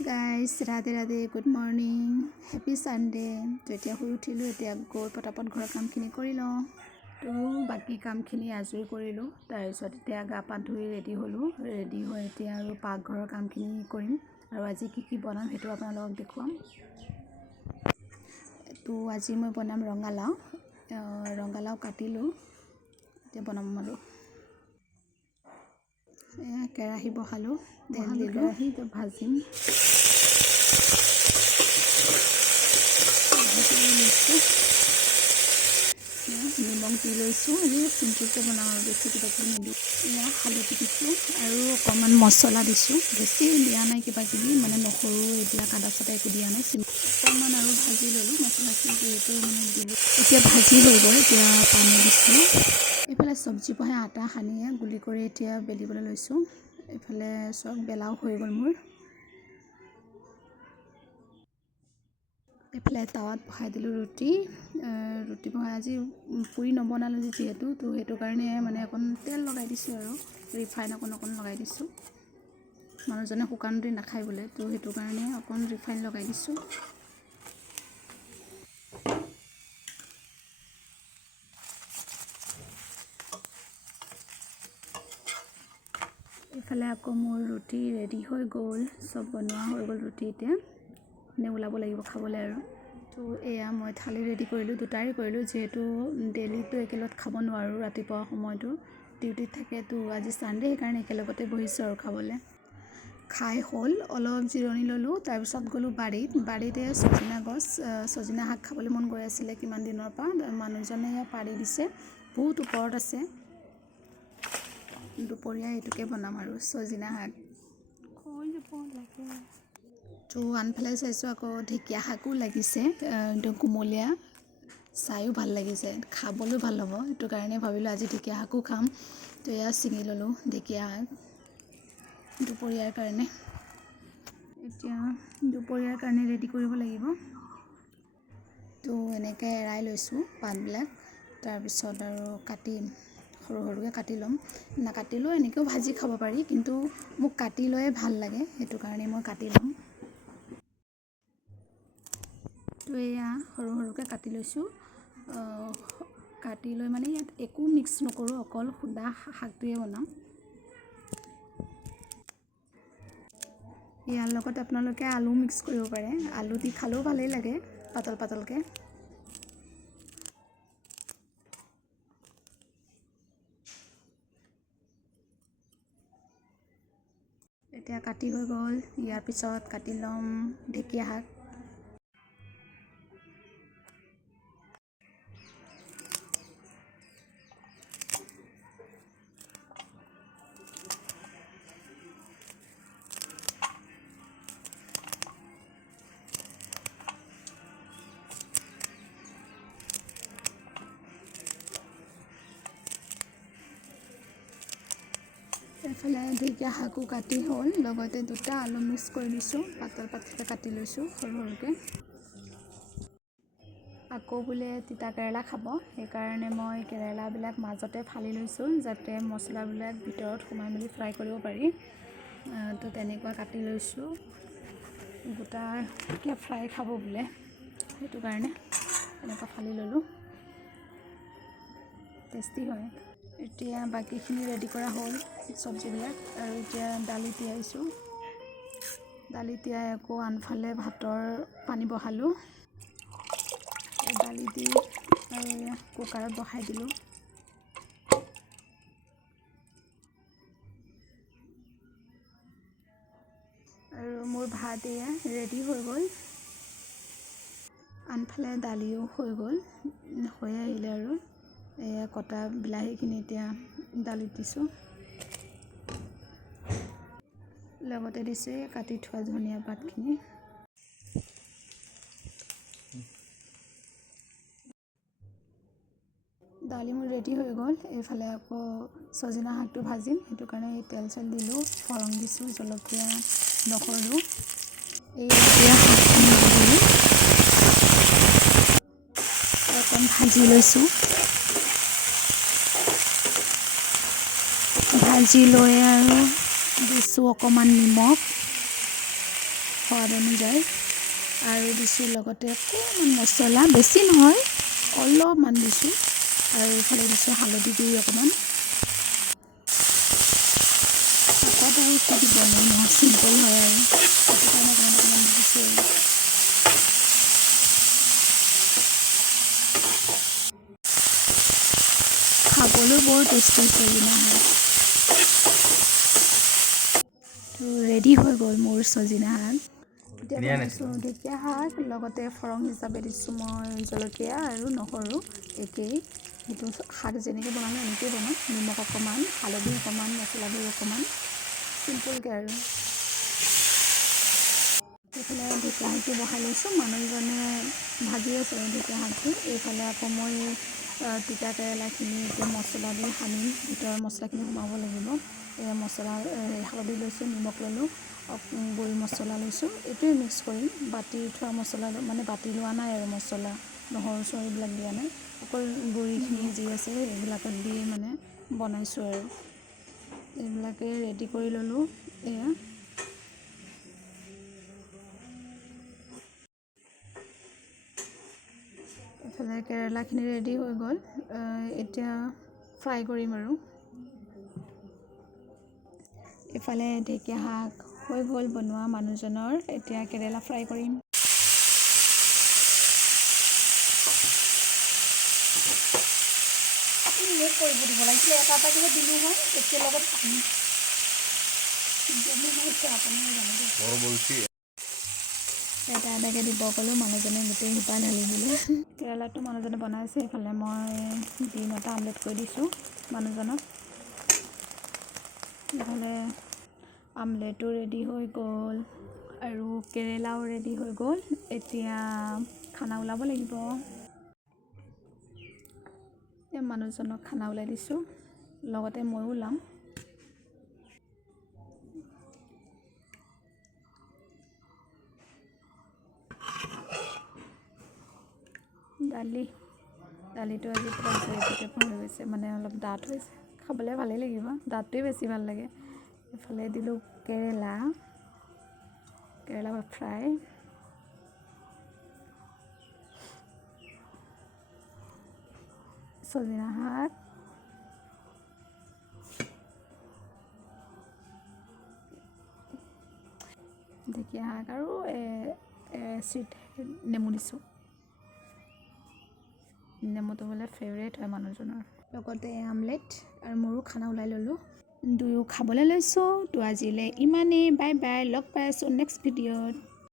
Hello guys Radhe Radhe good morning happy Sunday. तो এতিয়া শুই উঠিলোঁ। এতিয়া গৈ পটাপট ঘৰৰ কামখিনি কৰি লওঁ। তো বাকী কামখিনি আজৰি কৰিলোঁ। তাৰপিছত এতিয়া গা পা ধুই ৰেডি হ'লোঁ। ৰেডি হৈ এতিয়া আৰু পাকঘৰৰ কামখিনি কৰিম আৰু আজি কি কি বনাম সেইটো আপোনালোকক দেখুৱাম। তো আজি মই বনাম ৰঙালাও কাটিলোঁ। এতিয়া বনাম আৰু কেৰাহী বহালোঁ, তেল দিলোঁ, কেৰাহীত ভাজিম। নিমখ দি লৈছোঁ। আজি চিম্পুলকৈ বনাওঁ আৰু বেছি কিবা কিবি নিদিওঁ। এয়া হালধি দিছোঁ আৰু অকণমান মছলা দিছোঁ। বেছি দিয়া নাই, কিবা কিবি মানে নহৰু এইবিলাক আদা চাদা একো দিয়া নাই। অকণমান আৰু ভাজি ল'লোঁ মছলাখিনি, যিহেতু মানে দিলোঁ। এতিয়া ভাজি হৈ গ'ল। এতিয়া পানী দিছোঁ। এইফালে চব্জি বহাই আটা সানিয়ে গুলি কৰি এতিয়া বেলিবলৈ লৈছোঁ। এইফালে চব বেলাও হৈ গ'ল মোৰ। এইফালে টাৱাত বহাই দিলোঁ ৰুটি বহাই। আজি পুৰি নবনালোঁ যিহেতু, তো সেইটো কাৰণে মানে অকণ তেল লগাই দিছোঁ আৰু ৰিফাইন অকণ লগাই দিছোঁ। মানুহজনে শুকান ৰুটি নাখায় বোলে, তো সেইটো কাৰণে অকণ ৰিফাইন লগাই দিছোঁ। এইফালে আকৌ মোৰ ৰুটি ৰেডি হৈ গ'ল, চব বনোৱা হৈ গ'ল। ৰুটি এতিয়া মানে ওলাব লাগিব খাবলৈ আৰু। তো এয়া মই থালি ৰেডি কৰিলোঁ, দুটাই কৰিলোঁ, যিহেতু ডেইলিটো একেলগত খাব নোৱাৰোঁ। ৰাতিপুৱা সময়টো ডিউটিত থাকে, তো আজি চানডে সেইকাৰণে একেলগতে বহিছোঁ আৰু খাবলৈ। খাই হ'ল, অলপ জিৰণি ল'লোঁ। তাৰপিছত গ'লোঁ বাৰীতে ছজিনা শাক খাবলৈ মন গৈ আছিলে কিমান দিনৰ পৰা। মানুহজনে পাৰি দিছে, বহুত ওপৰত আছে। দুপৰীয়া এইটোকে বনাম আৰু ছজিনা শাক। তো আনফালে চাইছোঁ আকৌ ঢেকীয়া শাকো লাগিছে, একদম কুমলীয়া, চায়ো ভাল লাগিছে, খাবলৈও ভাল হ'ব। সেইটো কাৰণে ভাবিলোঁ আজি ঢেকীয়া শাকো খাম। তো এয়া ছিঙি ল'লোঁ ঢেকীয়া শাক দুপৰীয়াৰ কাৰণে। এতিয়া দুপৰীয়াৰ কাৰণে ৰেডি কৰিব লাগিব। তো এনেকৈ এৰাই লৈছোঁ পাতবিলাক। তাৰপিছত আৰু কাটিম, সৰুকৈ কাটি ল'ম। নাকাটিলেও এনেকৈও ভাজি খাব পাৰি, কিন্তু মোক কাটি লৈয়ে ভাল লাগে, সেইটো কাৰণে মই কাটি ল'ম। তো এয়া সৰুকৈ কাটি লৈছোঁ। কাটি লৈ মানে ইয়াত একো মিক্স নকৰোঁ, অকল সুদা শাকটোৱে বনাম। ইয়াৰ লগত আপোনালোকে আলু মিক্স কৰিব পাৰে, আলু দি খালেও ভালেই লাগে পাতলকৈ। এতিয়া কাটি হৈ গ'ল। ইয়াৰ পিছত কাটি ল'ম ঢেকীয়া শাক। এইফালে ঢেকীয়া শাকো কাটি হ'ল, লগতে দুটা আলু মিক্স কৰি দিছোঁ, পাতলকৈ কাটি লৈছোঁ সৰুকৈ। আকৌ বোলে তিতা কেৰেলা খাব, সেইকাৰণে মই কেৰেলাবিলাক মাজতে ফালি লৈছোঁ, যাতে মছলাবিলাক ভিতৰত সোমাই মেলি ফ্ৰাই কৰিব পাৰি। তো তেনেকুৱা কাটি লৈছোঁ। গোটাকৈ ফ্ৰাই খাব বোলে, সেইটো কাৰণে এনেকুৱা ফালি ল'লোঁ, টেষ্টি হয়। এতিয়া বাকীখিনি ৰেডি কৰা হ'ল চব্জিবিলাক, আৰু এতিয়া দালি তিয়াইছোঁ। দালি তিয়াই আকৌ আনফালে ভাতৰ পানী বহালোঁ। দালি দি আৰু কুকাৰত বহাই দিলোঁ। আৰু মোৰ ভাত এয়া ৰেডি হৈ গ'ল। আনফালে দালিও হৈ গ'ল, হৈ আহিলে আৰু এয়া কটা বিলাহীখিনি এতিয়া দালিত দিছোঁ। লগতে দিছোঁ কাটি থোৱা ধনিয়া পাতখিনি। দালি মোৰ ৰেডি হৈ গ'ল। এইফালে আকৌ ছজিনা শাকটো ভাজিম, সেইটো কাৰণে তেল চেল দিলোঁ, ফৰণ দিছোঁ, জলকীয়া, নহৰু। এই এতিয়া শাকখিনি দিলোঁ, অকণ ভাজি লৈছোঁ। ভাজি লৈ আৰু দিছোঁ অকণমান নিমখ, সোৱাদ অনুযায়ী আৰু দিছোঁ লগতে অকণমান মছলা, বেছি নহয় অলপমান দিছোঁ আৰু এইফালে দিছোঁ হালধি গুড়ি অকণমান। শাকত আৰু কি দিব নহয়, চিম্পল হয় আৰু সেইটো কাৰণে অকণমান দিছোঁ আৰু। খাবলৈও বৰ টেষ্টি চজিনা শাক। তো ৰেডি হৈ গ'ল মোৰ চজিনা শাক। এতিয়া বনাইছোঁ ঢেকীয়া শাক, লগতে ফৰং হিচাপে দিছোঁ মই জলকীয়া আৰু নহৰু একেই। সেইটো শাক যেনেকৈ বনালোঁ এনেকৈয়ে বনাম, নিমখ অকণমান, হালধি অকণমান, মছলাবোৰ অকণমান, চিম্পুলকৈ আৰু। এইফালে ঢেকীয়া শাকটো বহাই লৈছোঁ, মানুহজনে ভাজি আছে ঢেকীয়া শাকটো। এইফালে আকৌ মই তিতা কেৰেলাখিনি এতিয়া মছলা দি সানিম, ভিতৰৰ মছলাখিনি সোমাব লাগিব। মছলা হালধি লৈছোঁ, নিমখ ল'লোঁ, গুড়ি মছলা লৈছোঁ, এইটোৱে মিক্স কৰিম। বাতি থোৱা মছলা মানে বাতি লোৱা নাই আৰু মছলা, নহৰু চহৰু এইবিলাক দিয়া নাই, অকল গুড়িখিনি যি আছে এইবিলাকত দি মানে বনাইছোঁ আৰু। এইবিলাকে ৰেডি কৰি ল'লোঁ। এয়া এইফালে কেৰেলাখিনি ৰেডি হৈ গ'ল, এতিয়া ফ্ৰাই কৰিম আৰু। এইফালে ঢেকীয়া শাক হৈ গ'ল বনোৱা মানুহজনৰ, এতিয়া কেৰেলা ফ্ৰাই কৰিম। আপুনি লেট কৰিব দিব লাগিছিলে, এটা কিবা দিলোঁ হয় একেলগত এটা এটাকৈ দিব ক'লোঁ, মানুহজনে গোটেই সোপা ঢালি দিলে। কেৰেলাটো মানুহজনে বনাইছে, এইফালে মই ডিম এটা আমলেট কৰি দিছোঁ মানুহজনক। এইফালে আমলেটো ৰেডি হৈ গ'ল আৰু কেৰেলাও ৰেডি হৈ গ'ল। এতিয়া খানা ওলাব লাগিব। এতিয়া মানুহজনক খানা ওলাই দিছোঁ, লগতে ময়ো ওলাম। দালিটো আজি পুৰা গ্ৰেভিকৈ হৈ গৈছে, মানে অলপ ডাঠ হৈছে, খাবলৈ ভালেই লাগিব, ডাঠটোৱে বেছি ভাল লাগে। এইফালে দিলোঁ কেৰেলা ফ্ৰাই, চজিনা শাক, ঢেকীয়া শাক আৰু চুইট নেমু দিছোঁ। নেমুটো বোলে ফেভৰেট হয় মানুহজনৰ। লগতে আমলেট আৰু মোৰো খানা ওলাই ল'লোঁ, দুয়ো খাবলৈ লৈছোঁ। তো আজিলৈ ইমানেই, বাই বাই, লগ পাই আছোঁ নেক্সট ভিডিঅ'ত।